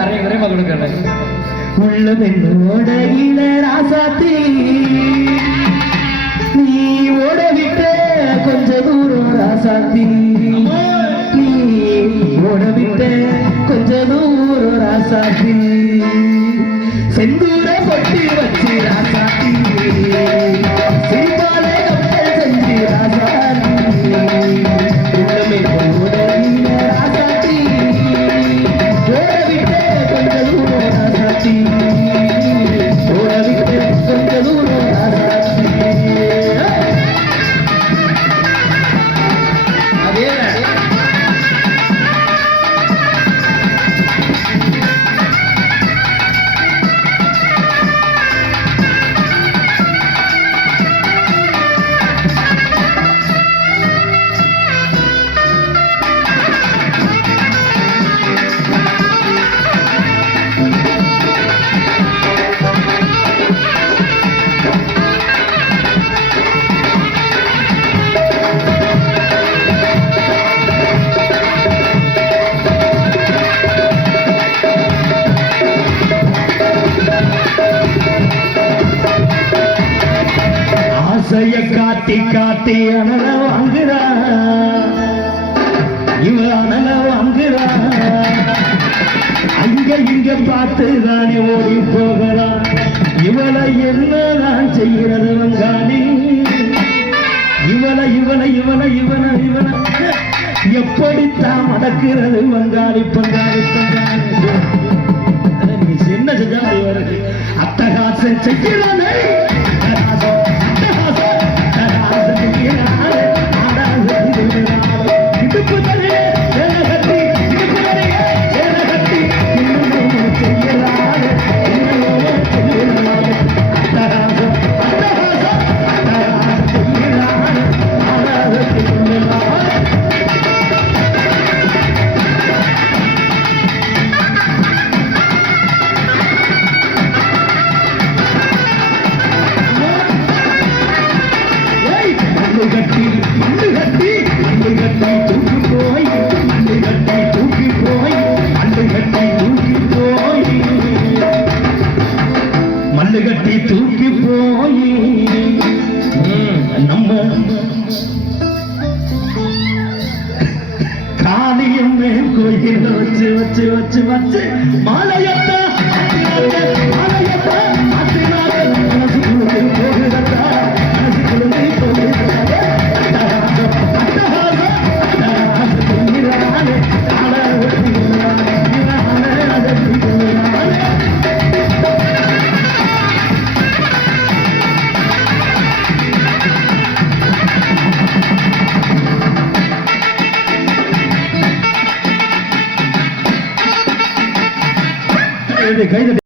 நிறைய விரைவா கொடுக்கறேன். உள்ளம் என்னோட இள ராசாத்தி நீ ஓட விட்ட கொஞ்ச தூரம் ராசாத்தி நீ ஓட விட்ட கொஞ்ச தூரம் ராசாத்தி செந்தூர பொட்டி வச்சு ராசாத்தி சிரிப்பாலே கப்பல் செஞ்சு ராசாத்தி உள்ளம் என்னோட இள ராசாத்தி ஓட விட்ட கொஞ்ச தூரம் ராசாத்தி ஓட விட்ட கொஞ்ச தூரம் ராசாத்தி அதே ஆசைய காட்டி காட்டி அனல வாங்குறா இவ அனல வாங்குறா அங்க இங்க பார்த்து தானே ஓடி போகிறா இவளை என்னதான் செய்கிறது வங்காளி இவளை இவளை இவளை இவளை இவளை எப்படித்தான் மடக்கிறது வங்காளி பங்காளி பங்காளி என்ன செஞ்சாலும் அட்டகாசம் செய்யலாமே கட்டி தூக்கி போய் நம்ம காளியம்மே கோயில் வச்சு வச்சு வச்சு வச்சு மாலையத்தா போகிறதா கைது